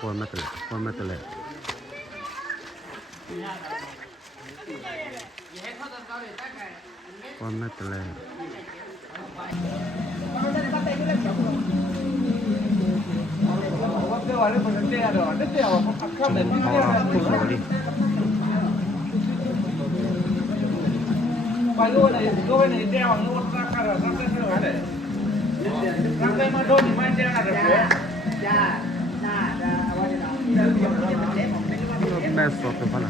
Pon mata le, pon mata le. Pon mata le. Quay luôn này, cô bên này đeo nó ra cả rồi, ra cái thứ này. Ra cái mà đôi thì mai đeo là được rồi. Best sort of pala.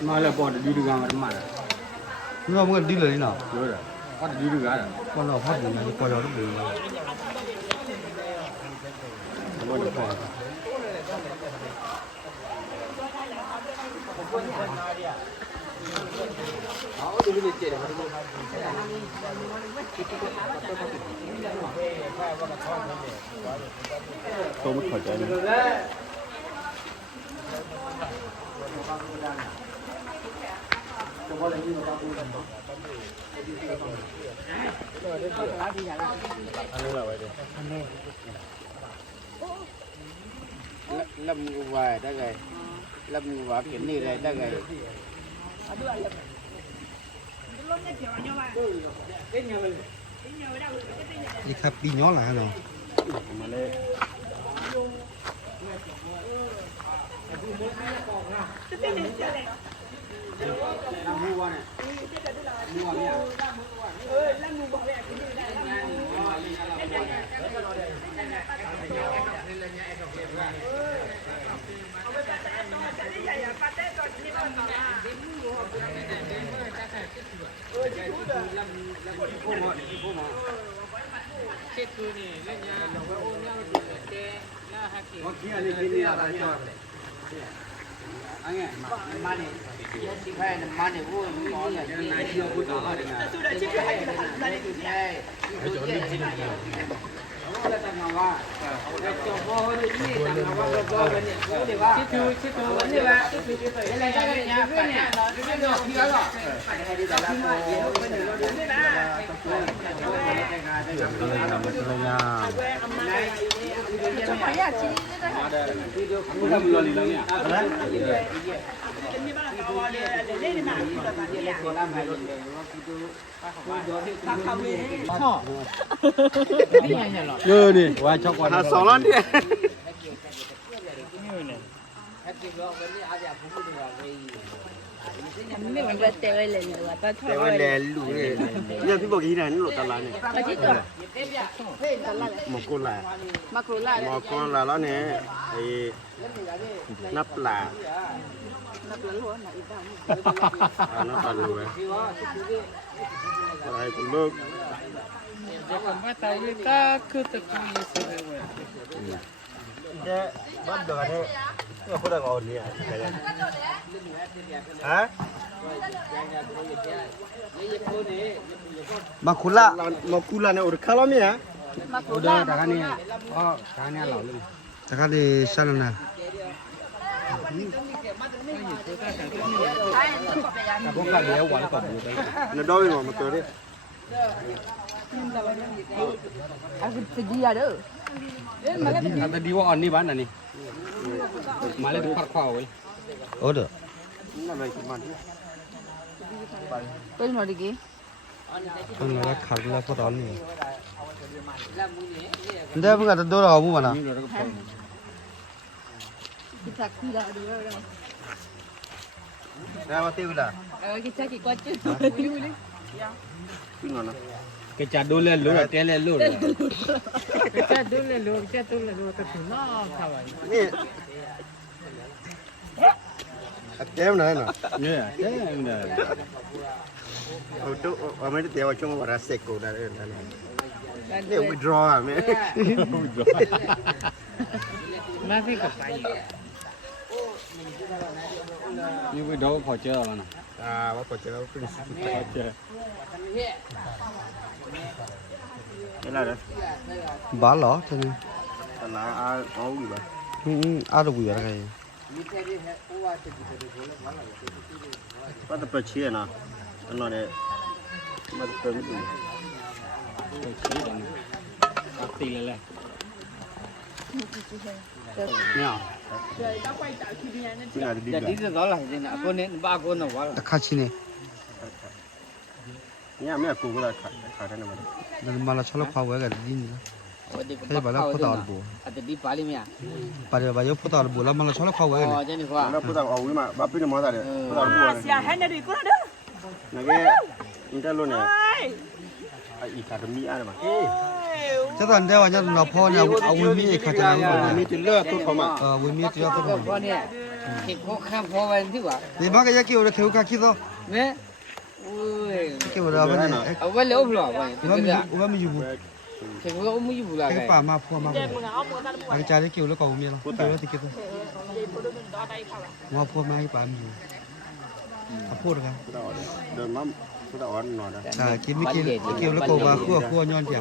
Malah buat di rumah mana? Nó muốn đi lấy nào? Rồi, buat di rumah ada. Con nào phát được này, coi nó được. Buat apa? Tôi mất khỏi chạy. Lâm hoài đã gầy, lâm hoài biển này này đã gầy. Đi khắp đi nhỏ lại rồi. นี่ว่าชอบกว่า สองล้านเนี่ย ไม่เหมือนเตะเลยว่าตาทอ แต่ว่าแลลูเลยเนี่ยพี่บอกที่ไหนนี่หลุดตลาดเนี่ย ไปที่ตัว หมกกุลา มาโคราช หมกกุลาแล้วเนี่ยไอ้นับปลา นับล้วนๆนะอีบ้า นับปลาลูกอะไรกูลูก เจ๊บ้านเดือดเนี่ยก็พูดอะไรกันเนี่ยฮะ มาคุละ หมกกุลาเนี่ยอุดข้าวล้อมเนี่ย มาโค โอ้เด้ รา อ ช แต่กันนี่อ๋อแต่กันนี่เหล่าเลยแต่กันนี่ชั้นนั้นนะ ใช่ต้องไปยัง พวกกันเลี้ยวหวานกว่าอยู่ไป เนี่ยดอยหมมาตัวนี้ เอาไปดีอ่ะเด้อเล่นมาแล้ว แต่ดีว่าอ่อนนี่บ้านน่ะนี่มาเลยพักข้าวไว้โอ้เด้อ นั่นอะไรขึ้นมาที่ เป็นหมดกี่ คนละขัดละก็ร้อนนี่เดี๋ยวเพิ่งจะดูเราบุ้งนะ กิจกี่ละดูแล้ว ได้มาตีวิลา กิจกี่กว่าจุดดูเลย ขึ้นก่อนนะ que cha do le lo te le lo que cha do le lo que cha do le lo que tu no sabe นี่แก้มไหนน่ะ ne te ne เอาตู้เอาไม่ได้เตียวช่วงวันเสกกูได้เลยนี่ withdraw อ่ะแม่ más de capaz như với đâu phải chơi mà ว่าพอเจอเป็นสุด phải chơi นี่แหละ bá lỏ thế này ตลาดเอาอยู่ป่ะ ăn được gì vậy ว่าจะเปิดเชียร์นะตลอดเนี่ยมันเปิดไม่ถูก tỷ lệ này nha ที่ไหนดี jadi itu dah lah jadi aku ni aku nak wala 같이 네 เนี่ยแม่กูก็ขายได้นะมัน 나는 말라 철로 파고 해가 딘 Odi Thế bảo là có tàu bù ada di Bali mia 바리 바리 옆에 tàu bù là 말라 철로 파고 อ๋อ 해가 เจนี่ว่า แล้วพูดเอาวิมาบ้าพี่น้องมาได้เลยพูดเอาบัวเลย เสียให้นาดีก็ได้ นั่นแกอินเตอร์โลเนี่ยไออีคาเดมี่อะไรมา 저도 안 돼요 완전 나 포냐 우미 가잖아 มีจุดเลือกทุกคนอ่ะ 우미 뛰어 ก็ 또 พอเนี่ยที่เขาข้ามพอวันที่ว่า 내 막에 야기 오래 개우 가기도 แม่โอ้ย 이렇게 뭐라 하면 เอาไว้แล้วหรอวะที่ว่า 우미 유부 ที่ว่าไม่อยู่ละไง cái bà mà phô mà cái trái đấy kiểu nó cầu miên kiểu nó thì kiểu mà phô mà cái bà miên à phô được không เดินมาพูดเอาอันหน่อยนะ à kiếm mấy kiểu nó cầu và khua nhon chả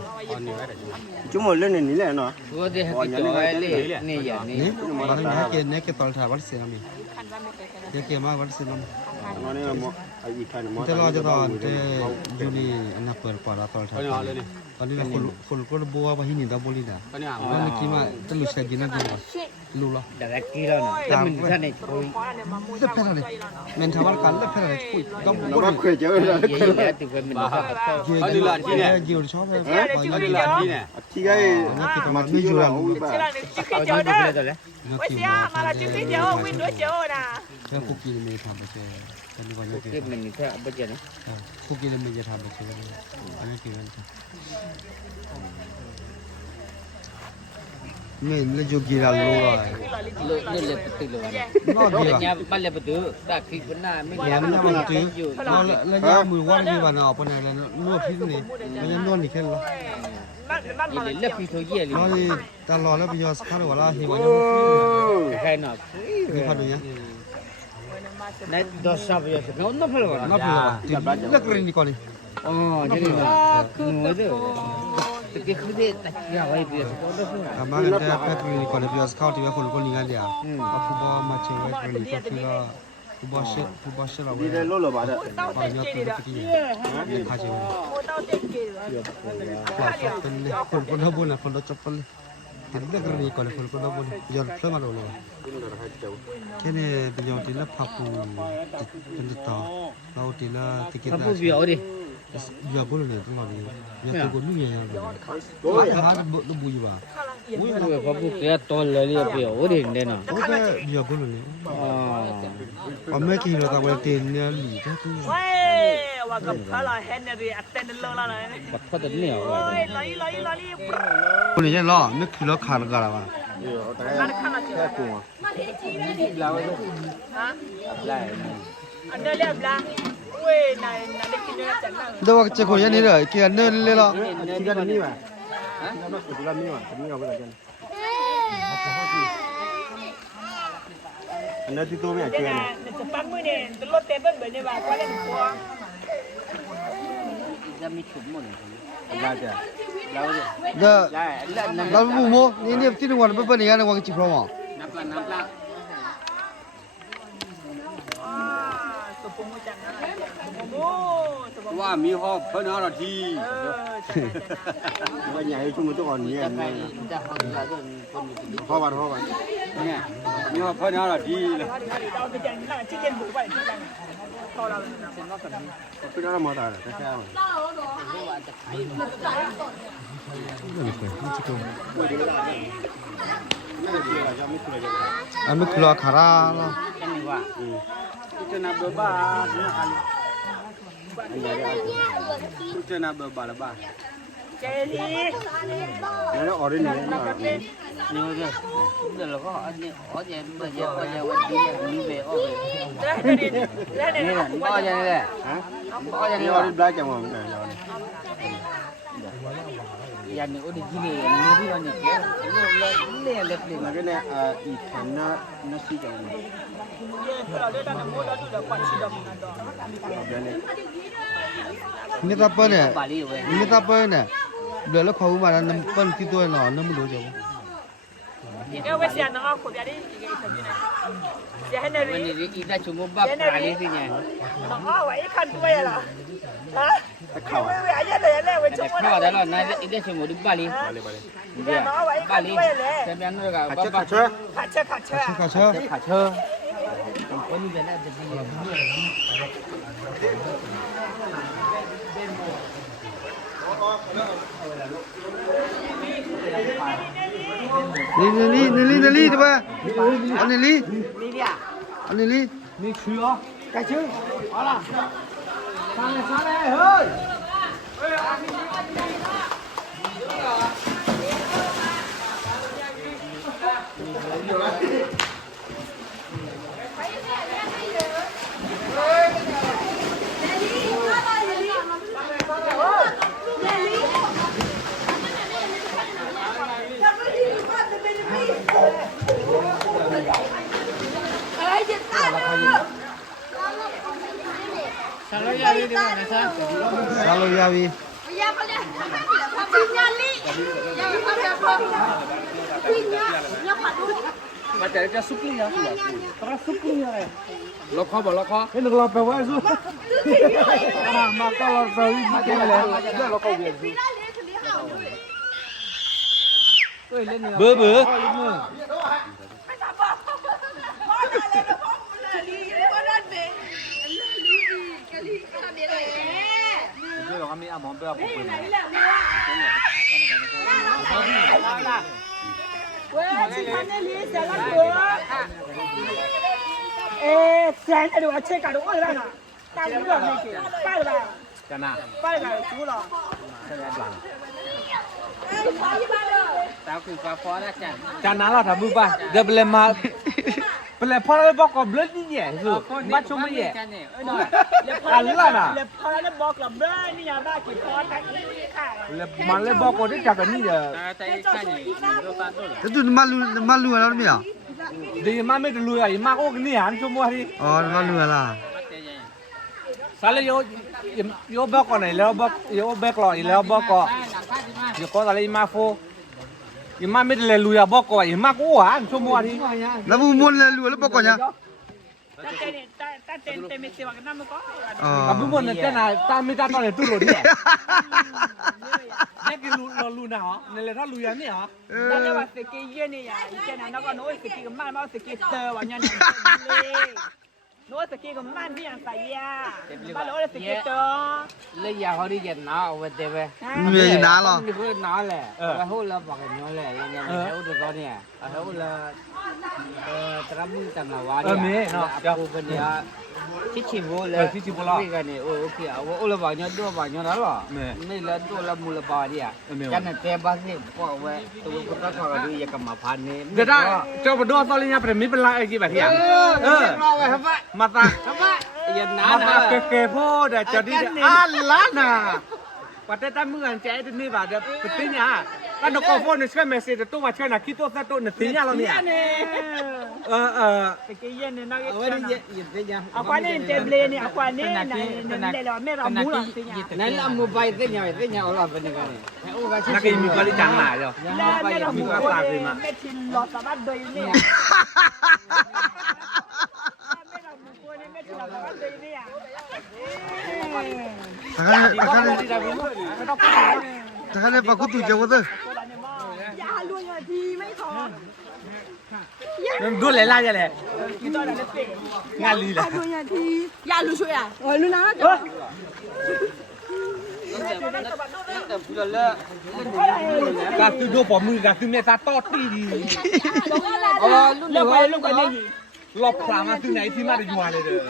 จุ่มเล่นนี่แหละเนาะ ตัวเดียวที่จ่อไอ้เล่นี่อย่างนี้ nè mà nó nhớ cái tàu thả bắt xe làm gì cái kia mà bắt xe làm ตอนนี้ไออีคาเนี่ย แต่เราจะตอนแต่อยู่นี่อันนั้นเปิดกว่าเราตอนทำตอนนี้เราคนก็บัวว่าหินตาบุรีนะนั่นเมื่อกี้มาจะลุชกันกินนั่นดีกว่ารู้ละ แต่ละกี่แล้วนะแต่มันท่านไอ้คุย เล็บเพลอะไรเมนทาวากันเล็บเพลอะไรคุยต้อง เราไม่เคยเจอเลย เยอะแยะที่เป็นมันก็ เกี่ยวชอบเลยที่ไงมาที่จุฬา เอาอยู่เลยเลย มาละจิ้มเดียววิ่งด้วยเจ้านะ แล้วคุกกี้ไม่ทำไปเจอตอนนี้วันนี้ เก็บมันนี่แค่บัจเจนะ คุกกี้ไม่จะทำไปเจออันนี้กี่วันไม่แล้วจูกีเรารู้เลย นี่เลยประตูเลย นอกดี เนี่ย ว่ะ บ้านเลยประตูตาขี้คนหน้าไม่ แล้วมันมันตื้อแล้วยามือว่าดีวันเอาไปไหนแล้วนวดพิษนี่มันยังนวดนี่แค่หรอ ยี่เลยเล็บพี่โถเยี่ยเลย นวดตลอดแล้วไปยอสคาร์วะล่ะเห็นว่า ใครหน่อย ဒီဖတ်လို့ရ Net dosa biasa. Kau nak perlu kan? နောက်ပြီလားဒီလက်ကရင်ဒီကောလေး Oh, jadi mu itu. Tapi kuda tak kira baik biasa. Kau dah pun. အမကတဲ့ဖက်ကရင်ဒီကောလေးပြောစကောက်တီပဲခုလိုကိုနေရလေအခုဘောမချေဝဲကလေးကပြီးတော့ဘူဘောရှေတော့ ဒီလေလို့လို့ပါတဲ့ ပါညောတူတီးခါချေဝဲคนคนทับบุญนะคนรถจับปันแต่เรื่องนี้ก่อนเลยคนคนทับบุญย้อนเพื่อมาเลยแค่นี้เป็นย้อนทีละพับเป็นต่อเราทีละติเกต Apa biar ni? ย้อนบุญเลยตลอดเลยย้อนตัวกูนี่ไงโอ้ยหาดูบุญอยู่ป่ะ Ui, apa kira tol lagi biar ni deh na. โอ้แต่ย้อนบุญเลย Oh. อ๋อไม่กี่เราตามไปเต็นเนี่ยหลีแค่ที่ 喂，我个怕了，还那边等着冷了呢。 Apa dah ni awak? 喂，来， คนนี้ใช่หรอไม่คือเราขาดกันหรอวะ 哪里看了去？ แค่กู 啊？ Lai. 啊，那两不啦？喂，那里今天讲那。 เดี๋ยวจะคนยันนี่เลยเกี่ยนเนินเลยหรอ ที่กันนี่มาฮะแล้วกูละนี่มานี่เอาไปละกันอันนั้นที่ตัวไม่เกิน 那这半มื้อนี่ตลอดแต่เบิ่งแบบนี้ว่าว่าเล่นตัว Kami cuma ni. ได้จ้ะ Lalu. เดี๋ยว Lai, lai. เราบุ้มนี่ที่นึกว่าเป็นยังไงว่าจีพร้อมอ่ะ Nampak. อ่าสปงมาจังนะโอ้สปง ว่ามีห้อเพิ่นเอาที ใช่ ว่าใหญ่ชุ่มตัวอ่อนเนี่ย Dah hangga tu pun ni. พ่อวัน Ni. มีห้อเพิ่นเอาทีเลย ๆเราจะจังนั่งที่เล่นบุกไปที่จังพอเรา เพิ่นเอามาตายแต่แค่ อันไม่คือเราขาราเรา Ini wah. Kita nak berbah, dia kali. Kita nak berbah lebah. เจลี่ Ini orang ni. Ni aja. Dah lah kau ni. Oh je, baca wajib ni be. Oh be. แล้วเนี่ย Ni kan. Oh je ni deh. Ha? Oh je Ini ni. orang belajar mau. Yang ni udah gini. Ni dia ni. Ni lep ni. Maka ni ikan nasi jangan. เราได้ดันโมดาดูแล้วกว่าชิดอมกันดอก Jadi นี่ตาเปิ้ลเนี่ย Balik weh. นี่ตาเปิ้ลเนี่ยเดี๋ยวแล้วเขามาแล้วน้ำเปิ้ลที่ตัวหนอนน้ำมันรู้จัก เอ้เวเสียน้องเอาขวดยาดิอีกไอ้คนนี้นะเสียให้นารี Ni kita cuma bab kali ni. น้องเอาไว้คันด้วยล่ะฮะเขาไม่อายัดเลยแล้วไว้ช Ada มว่า kau dah lah. Nanti kita cuma di Bali. balik. Dia. Bali. Sampai anu dekat Kaca bab kaca. ขัดเชื่อขัดเชื่อ ข้าเชื่อ kaca. Oh ni dah ada dia. นี่ใช่ป่ะอันนี้ลี่อันนี้ลี่ Ni cuy. Kaca. Alah. Sana hei. Kalau ya di mana sah? Kalau ya bi Macam dia suki ya. Terus suki ya. Lokal ba lokal? Ini kalau bawa itu. Nah, maka kalau bawa itu dia lokal dia. Ber. Dia orang ambil amon berapa pun. 喂，去看那里小拉哥。哎，现在的话，车干的我来了，打五个没给，八个了， Kana. 八个足了。 Tahu ke apa dah kan? Jangan lah tamu bah. Dia boleh mah. Boleh pernah bawa kau beli ni je. Tu. Mat cuma je. Allah lah. เลยพอแล้วบอกกับเบ้อนี่อย่าบ้ากี่พอแต่อีนี่ค่ะ Boleh malah bawa kau dia cakap ni je. Tak kan ni. Dua tak tu lah. itu malu malu ada ni ah ดีมาไม่ดูเลยมาโอ้กันนี่หันชั่วโมงที่ อ๋อมาเรือล่ะ สารโยบอกก่อนไหนแล้วบอกโยเบกหล่ออีแล้วบอกก่อนโยก็สารมาโฟอีมาไม่เลยลุยบอกก่อนอีมาโอ้หันชั่วโมงที่ แล้วมึงมวนเลยรัวแล้วบอกก่อนเนี่ย ta tên mình xíu cái năm mới có อ๋อ กับบุ้มเนี่ยเจ้าน่ะตามไม่ได้ตอนไหนตู้รถเนี่ยนี่คือลุนะเหรอในเลยถ้าลุยอันนี้เหรอ ta nói là sự kiện gì này à cái này nó có nói sự kiện mà nó sự kiện tờ và nhân nói sự kiện mà đi ăn tại ya ba lỗi là sự kiện tờ เลยอยากเขาดีเย็นเนาะวันเดียวไป มีอยู่นานหรอ นี่คือน้อแหละแล้วเขาเราบอกกันน้อแหละแล้วเนี่ยเขาตัวเขาเนี่ยเขาเราตรามือตำละวาเนี่ยกูเป็นเนี่ยชิชิโบเลยนี่กันเนี่ยโอเคเอาโอ้เราบอกเนี่ยตัวบอกเนี่ยแล้วหรอไม่แล้วตัวเรามูลบาเนี่ยกันเนี่ยแต่บ้านนี่พวกเว้ยตัวกูก็ขอดูอยากมาพันนี่ เดี๋ยวได้เจ้าบดตอนนี้เป็นมิเป็นไรไอ้กี่แบบเหี้ยมาตา ยันน้ มาตาเก๋ๆพ่อเดี๋ยวจะดีอ่านล้านน่ะปัตตามืออันเจ๊ที่นี่แบบเดี๋ยวปฏิญญากันนกโฟนเนี่ยช่วยเมสเซจตัวว่าช่วยนักคิดตัวซะตัวเนี่ยติญญาเราเนี่ยsự kiện gì này nó ำเอาไว้ได้ยินได้ยัง เอาควานี่เต็มเลยเนี่ยเอาควานี่ไหนได้แล้วไม่เราหมูหรอกสิเนี่ย นั่นละมูไปเส้นใหญ่เอาล่ะเป็นยังไงโอ้ก็ชิ นักเรียนมีความจังหนาเจ้า แล้วไม่เราหมูไม่ชินหลอดสามารถโดยเนี่ยไม่เราหมูตัวนี้ไม่ชินหลอดสามารถโดยเนี่ย ถ้าเนี่ยปากกูตุ่เจ้าวัดเลย อย่าลุยทีไม่ขอ ดูเลยล่าจะเลย กี่ตัวเนี่ยเป็น งานลีเลย ลุยทีอย่าลุยช่วยอ่ะโอ้ยลุยนะ กาคือดูปอมือกาคือเมตาตอตีดี เลิกไปนี่ หลบพลังมาที่ไหนที่มาได้ยัวเลยเด้อ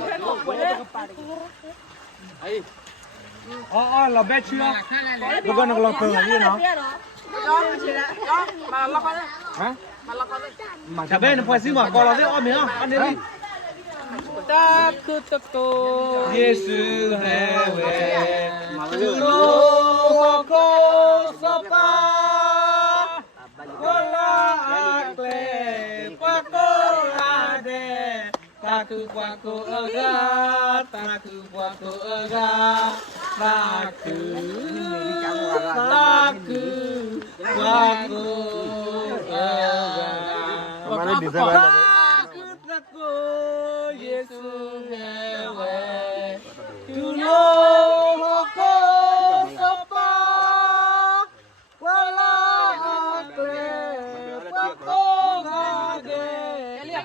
อ๋อเราแบเชื่อแล้วก็นักลงเติมนี่เนาะฮะมาจะเป็นพอสิมาก็เราได้อ้อมเหรออันนี้ตาคือตะโกเยซูเฮเวตุโลโคสปาวลาเกลปะโกลาเดtaku waku ega taku waku ega taku waku ega mana di sana taku Yesus hewe tulo hoko sopa wala akle pako gade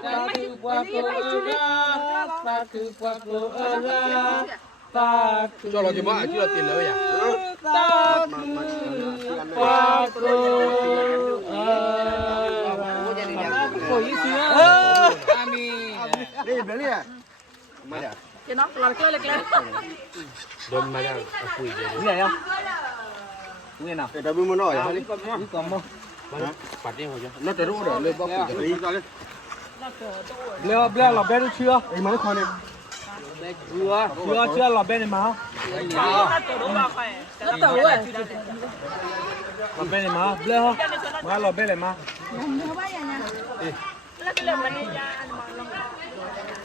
taku waku ega taku waku ega taku cho nó thì mà chưa tiền lớn à taku waku ega Yesus amin đây bên này mà đã cho nó là cái lên đâm mà đang quỳ Như này không? Như nào? để tao muốn nói hả Đi còn không? phạt đi hồi chưa nó tới đâu rồi lên bóc quỳ đi ra lên Leo lò bên chưa? ấy mà nó khoan này Chưa lò bên này mà không? nó tự rồi Lò bên này mà Leo không? Mà lò bên này mà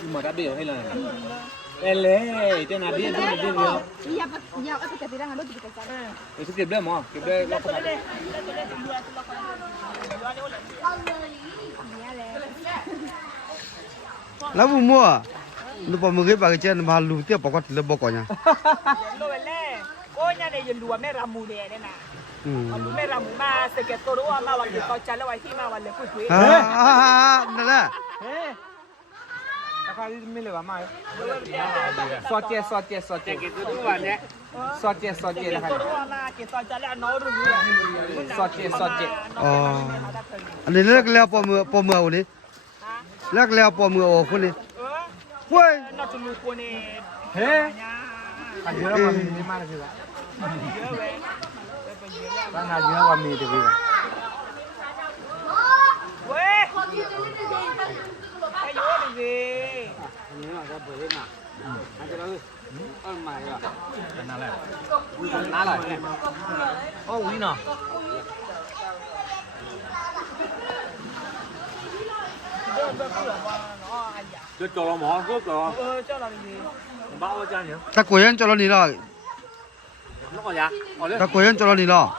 Nhưng mà đã biểu hay là Ê lê, tên là biết không? Tôi sẽ kịp đây mà, kịp đây nó không phải แล้วมึงมั่วนึกว่ามึงเคยไปเจอมาลูเตี้ยปกติแล้วบอกก่อนเนี่ย rồi lên cô nhà này dần đùa mẹ làm mù đẻ đây nè mẹ làm mù mà sẽ kẹt tôi đúng không màวันเด็กตอนจันแล้วไว้ที่มาวันเด็กคุยคุย นั่นแหละ Các bạn mới lừa mà Xóa chê cái thứ bạn nhé Xóa chê là ตัว hay รู้ว่ามาเกตตอนจันแล้วน้องรู้ อ๋ออันนี้เลิกแล้วปอมือวันนี้เลิกแล้วปอมือโอ้คนนี้เว้ย นอกจากลูกคนนี้ Thế Anh nhớ là mình đi mang là gì vậy? Bạn nào nhớ là mình thì gì vậy? เว้ยอายุดีสิ นี่เราจะเปิดให้มาอันจะเราเอาใหม่อ่ะ Ná lại Ô, quý nào 就找了毛，给我找。叫了你。把我讲你，他果然找到你了，那好呀，好的。他果然找到你了。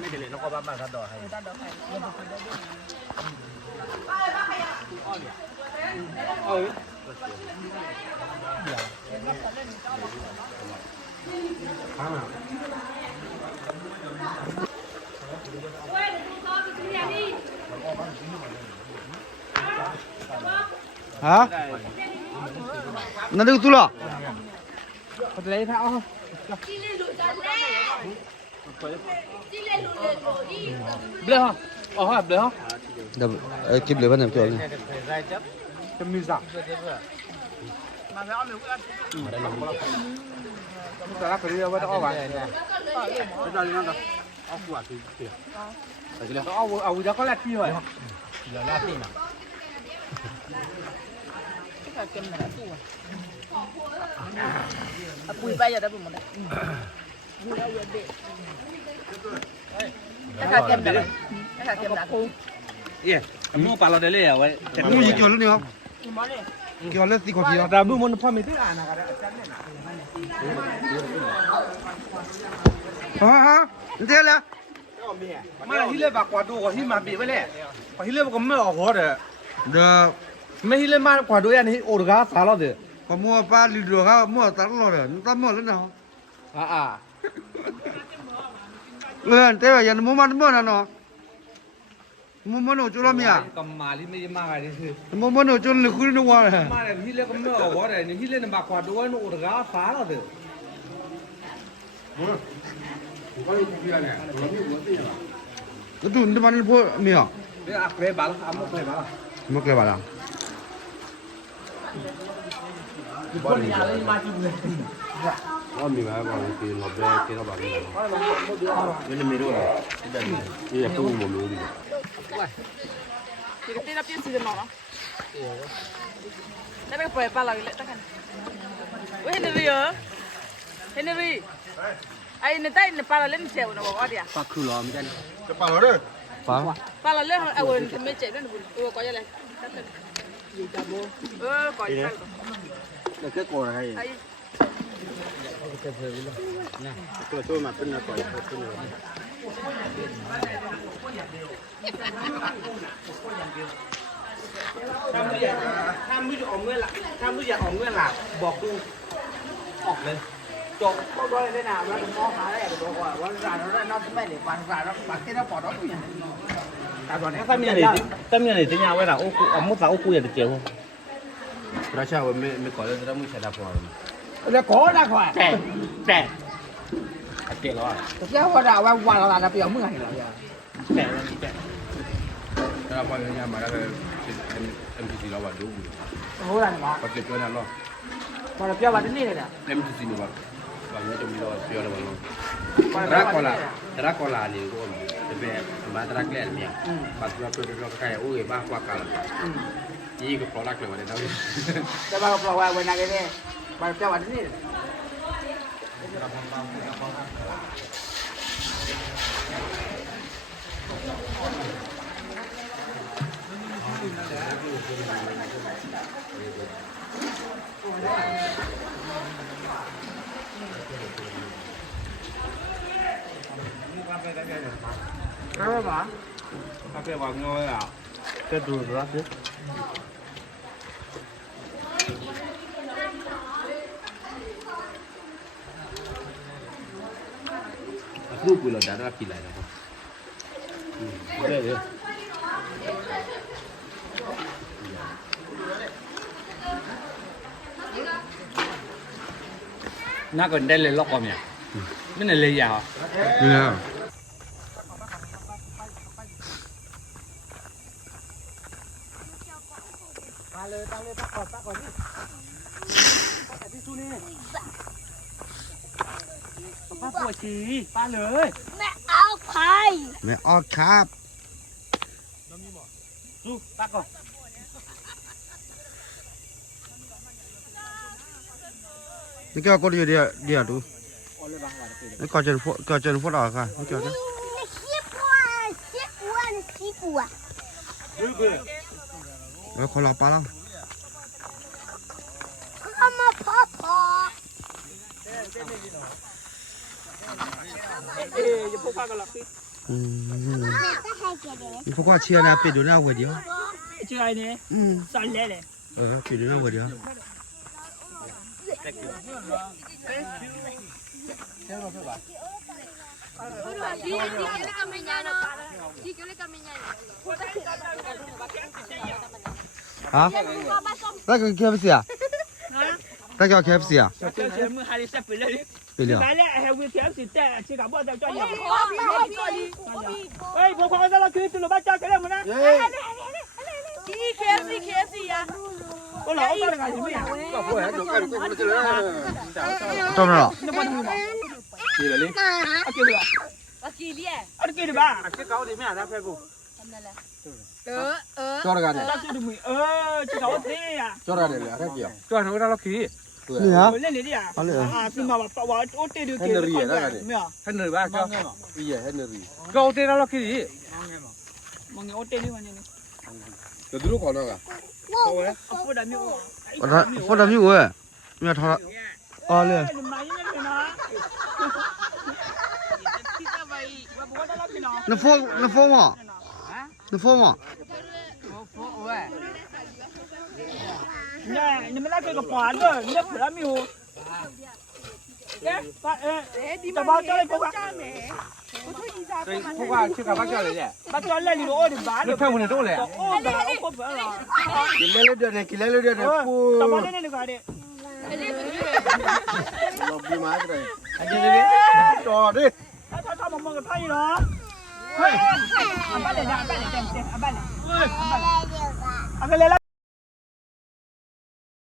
ไม่ได้เล่นนกกระบ้ามาทัดดอกให้ 啊？那这个租了？ lấy tháo. Được không? Hợp được không? Được, kịp lửa vẫn làm kiểu này. Châm mì giả. Chúng ta phải đi đâu với đó bạn. Ấu đó có lát gì rồi? Bùi bay giờ đã bùi một đấy. Cái thằng kem đã. Cái thằng kem đã. Yeah, mua bà lò đấy à vậy. Mua gì kiểu nữa không? Kiểu lên tí có gì không? Ra mua một phần mình thích ăn à. Hả? Thế là? Mà hi lên bạc quả đồ của hi mà bị vậy lẹ. Hi lên có mấy ở hồ đấy. Được. Mấy hi lên mà quả đồ ăn hi ổ gà phá lò đấy. Có mua 3 lít đường á, mua tán lò rồi, ta mua lần nào? À. Thế là giờ mua nào nó? Mua nổ chỗ làm gì à? Cầm mà đi mấy mà cái gì? Mua nổ chỗ lực khuyên đúng không? Mà này hi lên có mấy ở hồ đấy, hi lên bạc quả đồ ăn ổ gà phá lò đấy. Cái tụi nó bán phố mì à? Bây giờ về bán, một về bán. Một cái bán à?ว่ามีไหมบอกกินเราแบกกินเราแบบนี้ไม่ได้มีด้วยนี่จะตู้หมดเลยดิ Thì cái tên là tiên sử dụng nó. Đây bây giờ phải là cái tắc này. Ôi Henry ơi. Henry. Ai nên tay nên para lên xèo nó bảo đi à? ปลาคือล้อมกัน จะเปล่าเลย Para lên à quên thì mới chạy lên được. Có gì này. Có gì này. แล้วก็โกรธให้ Ai. ตัวช่วยมาเป็นก่อนเป็นเลย ถ้าไม่อยากออกเงื่อนหลักบอกกูออกเลยจบก็ได้ได้นานแล้วมองหาได้แต่บอกว่าร้านเราได้นอกไม่ได้วันร้านเราปักที่เราปอดเราอยู่แต่ตอนนี้ถ้ามีอะไรที่ยาวไว้ล่ะโอ้กูเอามุสาโอ้กูอยากจะเจียว ราชาว่าไม่ก่อนแล้วจะไม่ใช่ดาพอ จะขอได้ขอแต่เจียวแล้ว Thực ra hoa đào qua là biểu mưa này rồi. แต่ ดาพอเนี่ยมาแล้วก็เอ็มทีซีเราว่าดู Hố là nó. ปกติเพื่อนนั่นหรอ Mà là biểu vào đến đây này nè. เอ็มทีซีนี่ว่าบางอย่างจะมีเราเชื่อเราบ้างรักก็ลานี่ก็จะเป็นมาตรักแก่เมียปัจจุบันเราใกล้โอ้ยบ้ากว่ากันยี่ก็พอรักเลยวันนี้นะ Cho bà vào bên này cái này. Bà biểu vào đến đây. Cái đó mà. cà phê vào ngồi à cái đồ đó chứลูกกูเราจะได้กินอะไรนะครับได้เลย น่าก็ได้เลยล็อกก่อนเนี่ยไม่ได้เลยยาว นี่นะ ป้าปวดฉี่ป้าเลย แม่ออดครับ ดูป้าก่อน你给我过来点都，你搞真火大看，你搞真。西瓜。我快老巴了。妈妈婆婆。就不花个了。你不挂钱呢，别丢那我的。这个呢？三来嘞。别丢那我的。啊？那个 KFC 啊？那个 KFC 啊？节目还得设备嘞。对了。来嘞，还会 KFC 带，这个不在专业。喂，我看到了 KFC 老板家给了没呢KFC 呀。我老早那个什么呀？到哪了？那不能吗？你了哩？啊，给了。我给你。啊，给了吧？这搞的咩？那快不？叫那个呢？这个我这呀。叫那个呢？看见？叫什么叫老 K？你啊？我认得的呀。啊，是嘛？我对对对。没有。还能吧？叫。也很热。高对那老 K。忙我对的嘛呢。这都搞那个。我的没有。我的没有哎，没有他了。啊嘞。那放嘛？那放嘛？你们那个花的，你那吃了没有？这包叫来不挂？对，不挂去干嘛叫来的？把叫来你我的把。你看我那种嘞？哦，我不了。给来了点不。怎么的那个的？老逼妈的。还在这边？找的。他忙个拍了。嘿，阿爸来了，阿爸来了。阿爸来了。